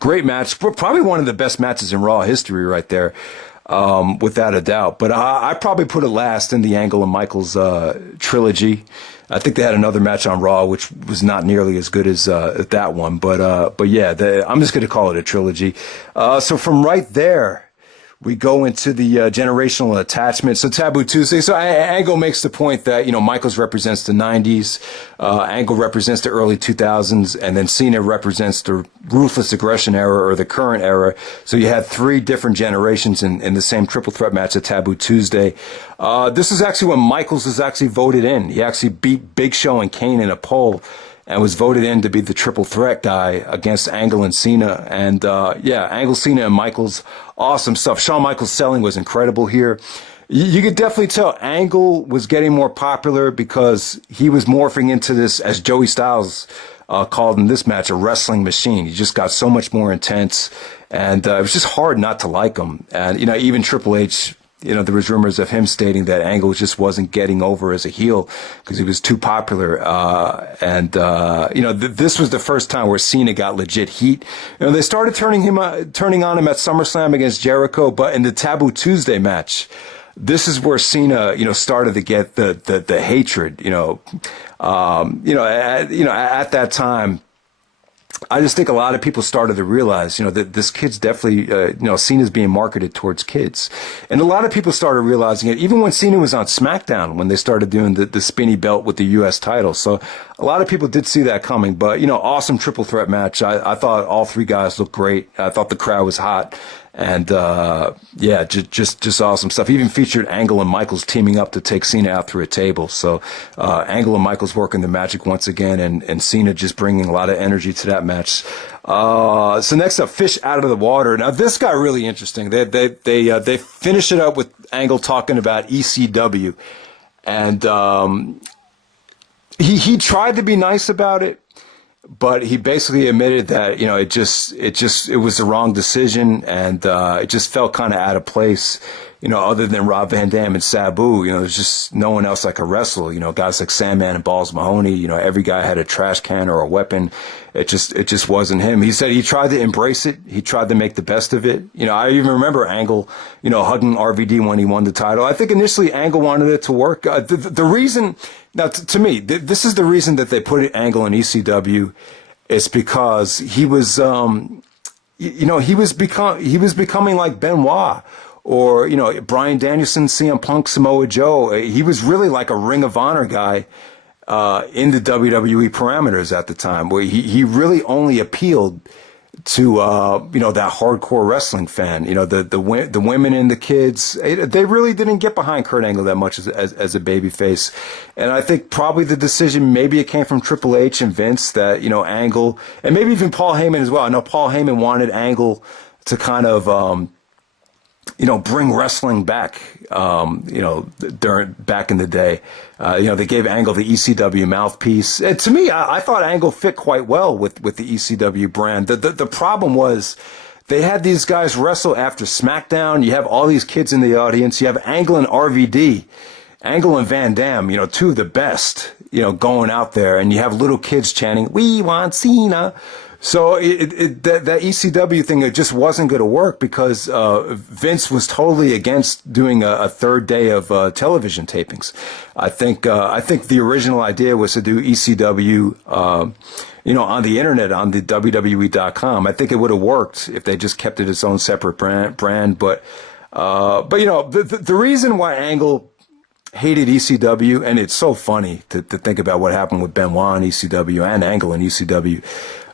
great match. Probably one of the best matches in Raw history right there, without a doubt. But I probably put it last in the Angle and Michaels trilogy. I think they had another match on Raw, which was not nearly as good as that one. But yeah, I'm just going to call it a trilogy. So from right there, we go into the generational attachment. So Taboo Tuesday. So Angle makes the point that, Michaels represents the 90s, Angle represents the early 2000s, and then Cena represents the ruthless aggression era or the current era. So you had 3 different generations in the same triple threat match at Taboo Tuesday. This is actually when Michaels is actually voted in. He actually beat Big Show and Kane in a poll and was voted in to be the triple threat guy against Angle and Cena. And Angle, Cena, and Michaels, awesome stuff. Shawn Michaels' selling was incredible here. You could definitely tell Angle was getting more popular because he was morphing into this, as Joey Styles called in this match, a wrestling machine. He just got so much more intense, and it was just hard not to like him. And, even Triple H, there was rumors of him stating that Angle just wasn't getting over as a heel because he was too popular. This was the first time where Cena got legit heat. They started turning on him at SummerSlam against Jericho, but in the Taboo Tuesday match, this is where Cena, started to get the hatred. At that time, I just think a lot of people started to realize, that this kid's definitely, Cena's being marketed towards kids. And a lot of people started realizing it, even when Cena was on Smackdown, when they started doing the spinny belt with the U.S. title. So a lot of people did see that coming. But, awesome triple threat match. I thought all 3 guys looked great. I thought the crowd was hot. And, just awesome stuff. Even featured Angle and Michaels teaming up to take Cena out through a table. So, Angle and Michaels working the magic once again, and Cena just bringing a lot of energy to that match. So next up, Fish Out of the Water. Now, this got really interesting. They finish it up with Angle talking about ECW. And, he tried to be nice about it. But he basically admitted that, it was the wrong decision, and it just felt kind of out of place, other than Rob Van Dam and Sabu. There's just no one else that could wrestle. Guys like Sandman and Balls Mahoney, every guy had a trash can or a weapon. It just wasn't him. He said he tried to embrace it. He tried to make the best of it. I even remember Angle, hugging RVD when he won the title. I think initially Angle wanted it to work. The reason, now to me, this is the reason that they put Angle in ECW, is because he was, he was becoming like Benoit, or, Bryan Danielson, CM Punk, Samoa Joe. He was really like a Ring of Honor guy in the WWE parameters at the time, where he really only appealed to that hardcore wrestling fan. The women and the kids, they really didn't get behind Kurt Angle that much as a babyface. And I think probably the decision, maybe it came from Triple H and Vince, that Angle, and maybe even Paul Heyman as well. I know Paul Heyman wanted Angle to kind of bring wrestling back, back in the day. They gave Angle the ECW mouthpiece. And to me, I thought Angle fit quite well with the ECW brand. The problem was they had these guys wrestle after Smackdown. You have all these kids in the audience. You have Angle and RVD, Angle and Van Dam, two of the best, going out there. And you have little kids chanting, "We want Cena." So that ECW thing, it just wasn't going to work because Vince was totally against doing a third day of television tapings. I think the original idea was to do ECW, on the internet, on the WWE.com. I think it would have worked if they just kept it its own separate brand. But the reason why Angle hated ECW, and it's so funny to think about what happened with Benoit and ECW and Angle and ECW.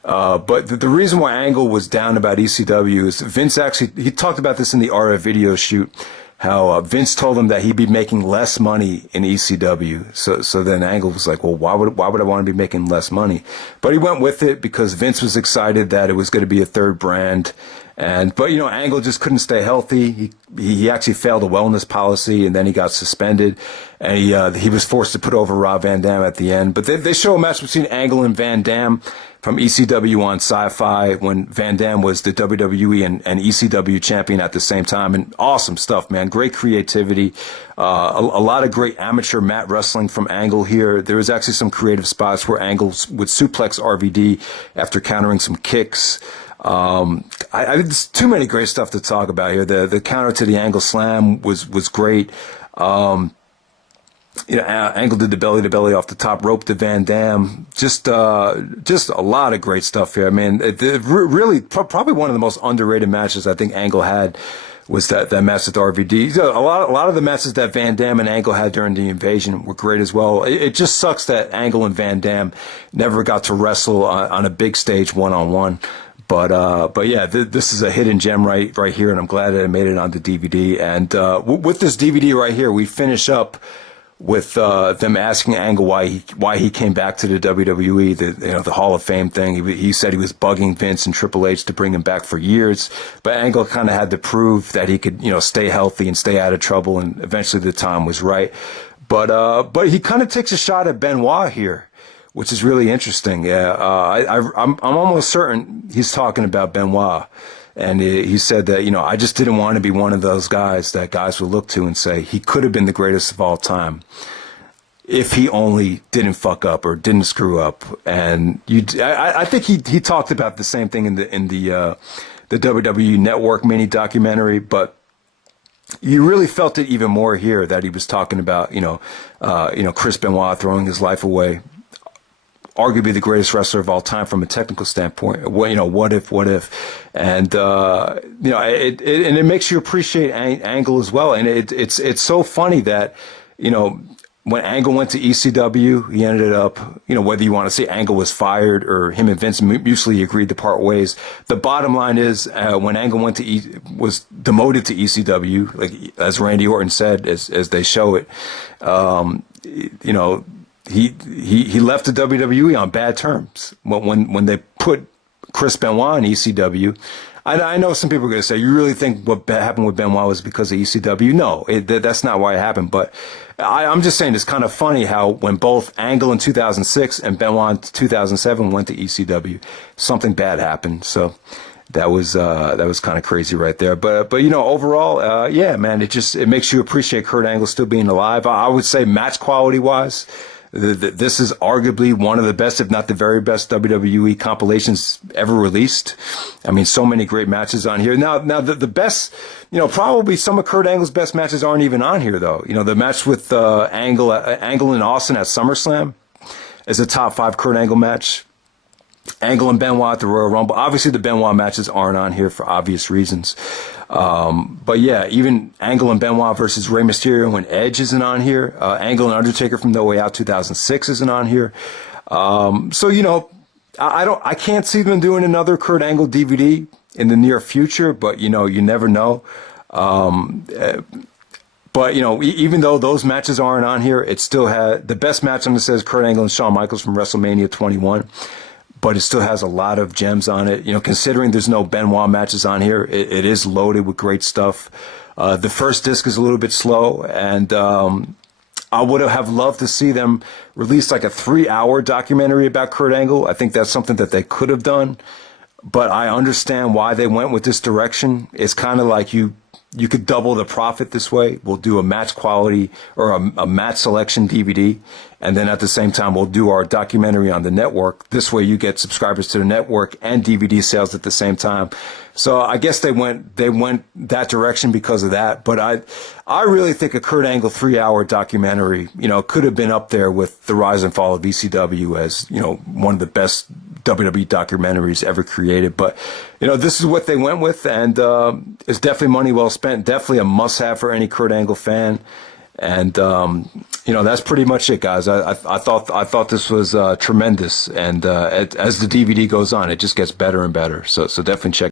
But the reason why Angle was down about ECW is Vince he talked about this in the RF video shoot, how Vince told him that he'd be making less money in ECW. So then Angle was like, well, why would I want to be making less money? But he went with it because Vince was excited that it was going to be a third brand. But Angle just couldn't stay healthy. He actually failed a wellness policy, and then he got suspended, and he was forced to put over Rob Van Dam at the end. But they show a match between Angle and Van Dam from ECW on Sci-Fi when Van Dam was the WWE and ECW champion at the same time. And awesome stuff, man. Great creativity. A lot of great amateur mat wrestling from Angle here. There was actually some creative spots where Angle would suplex RVD after countering some kicks. There's too many great stuff to talk about here. The counter to the Angle Slam was great. Angle did the belly to belly off the top rope to Van Dam. Just a lot of great stuff here. I mean, really probably one of the most underrated matches I think Angle had was that match with RVD. A lot of the matches that Van Dam and Angle had during the Invasion were great as well. It just sucks that Angle and Van Dam never got to wrestle on a big stage one-on-one. But yeah, this is a hidden gem right here, and I'm glad that I made it onto DVD. And with this DVD right here, we finish up with them asking Angle why he came back to the WWE, the Hall of Fame thing. He said he was bugging Vince and Triple H to bring him back for years, but Angle kind of had to prove that he could stay healthy and stay out of trouble, and eventually the time was right. But he kind of takes a shot at Benoit here, which is really interesting. Yeah, I'm almost certain he's talking about Benoit. And he said that, I just didn't want to be one of those guys that guys would look to and say he could have been the greatest of all time if he only didn't fuck up or didn't screw up. And I think he talked about the same thing in the WWE Network mini documentary, but you really felt it even more here that he was talking about, Chris Benoit throwing his life away. Arguably the greatest wrestler of all time from a technical standpoint. What if? And it makes you appreciate Angle as well. And it's so funny that when Angle went to ECW, he ended up whether you want to say Angle was fired or him and Vince mutually agreed to part ways. The bottom line is when Angle was demoted to ECW, like as Randy Orton said, as they show it, He left the WWE on bad terms when they put Chris Benoit in ECW. I know some people are going to say, you really think what happened with Benoit was because of ECW? No, that's not why it happened. But I'm just saying it's kind of funny how when both Angle in 2006 and Benoit in 2007 went to ECW, something bad happened. So that was kind of crazy right there. But overall, yeah, man, it makes you appreciate Kurt Angle still being alive. I would say match quality wise, this is arguably one of the best, if not the very best, WWE compilations ever released. I mean, so many great matches on here. Now the best, probably some of Kurt Angle's best matches aren't even on here, though. The match with Angle and Austin at SummerSlam is a top 5 Kurt Angle match. Angle and Benoit at the Royal Rumble. Obviously, the Benoit matches aren't on here for obvious reasons. But yeah, even Angle and Benoit versus Rey Mysterio and Edge isn't on here. Angle and Undertaker from No Way Out 2006 isn't on here. I can't see them doing another Kurt Angle DVD in the near future, but you never know. But even though those matches aren't on here, it still had the best match on it says Kurt Angle and Shawn Michaels from WrestleMania 21. But it still has a lot of gems on it. Considering there's no Benoit matches on here, it is loaded with great stuff. The first disc is a little bit slow, and I would have loved to see them release like a 3-hour documentary about Kurt Angle. I think that's something that they could have done, but I understand why they went with this direction. It's kind of like you could double the profit this way. We'll do a match quality or a match selection DVD, and then at the same time we'll do our documentary on the network. This way you get subscribers to the network and DVD sales at the same time. So I guess they went that direction because of that. But I really think a Kurt Angle 3-hour documentary, could have been up there with the rise and fall of ECW as, one of the best WWE documentaries ever created. But, this is what they went with, and it's definitely money well spent. Definitely a must-have for any Kurt Angle fan. And, that's pretty much it, guys. I thought this was tremendous. And as the DVD goes on, it just gets better and better. So definitely check